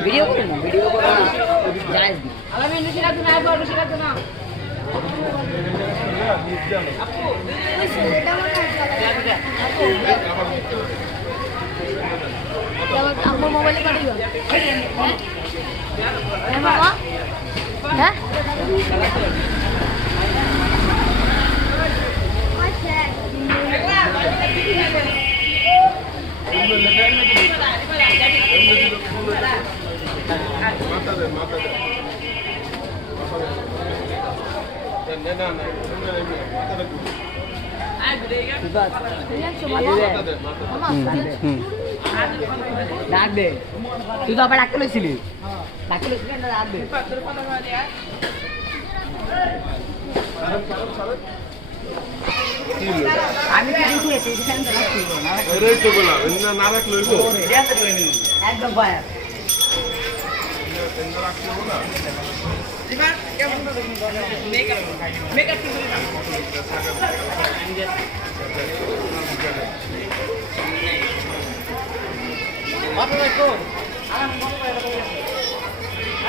Video করুন না video করুন না জায়েজ না আমার মোবাইলে কাটিব হ্যাঁ বাবা হ্যাঁ ডাক দে। তুই তো আবার ডাকতে লইছিলি। ডাকতে লইছিলি না ডাক দে আমি কি দিছি এসে এখানে তো রাখছি না এরাই তো বললাম না না রাখলে হইব? একদম আপনারা কোনো। মাথাটা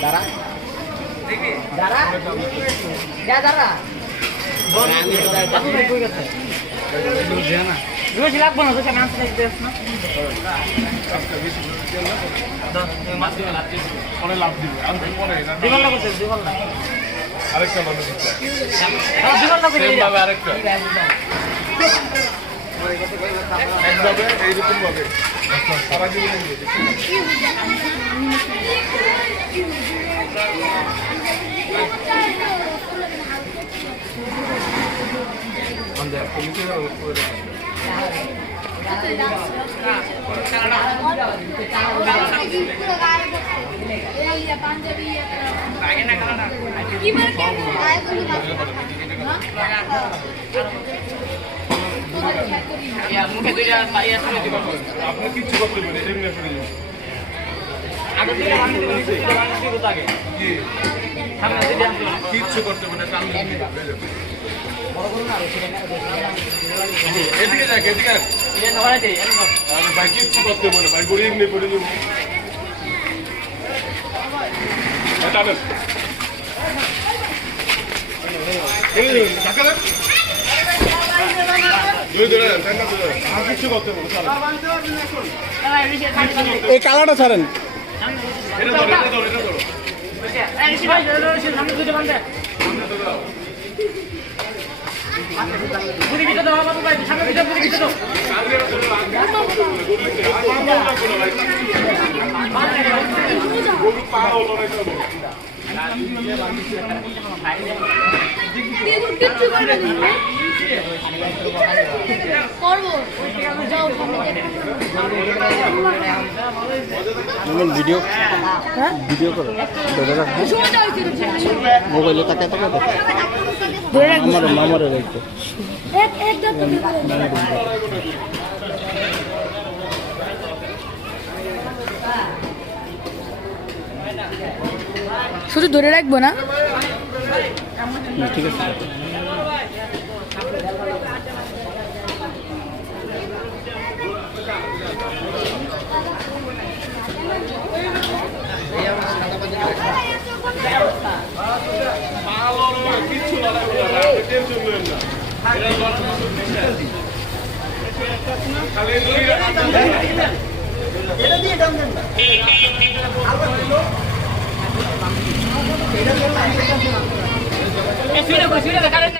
দাঁড়া দাঁড়া দাঁড়া রোজ লাগবো না তো সেখানে আসতে দিস না না। পরে লাভ দিবে পরে না। লাগবে জীবন লাগবে আরেকটা মানুষ আরেকটা। একভাবে এইরকম ভাবে সারা জীবন নিয়ে আপনি কিচ্ছু করতে পারেন এটা যাবেন কিচ্ছু করতে যাবেন। এদিকে ভাই করতে পারে ভাই গড়ি এমনি পড়ে যাব টানেন। এই, ধাক্কা দেন। দুই ধরে দেন, টান না ধরে দেন। আর কিচ্ছু করতে পারব না, চালান। এই কালারটা ছাড়েন। পা ভিডিও ভিডিও করো। ধরে মোবাইলে তাকে আমার মামারে রাখব শুধু ধরে রাখব না? ঠিক আছে। কিচ্ছু লড়াই করবে না, আপনি tension Prefiero, prefiero dejar el...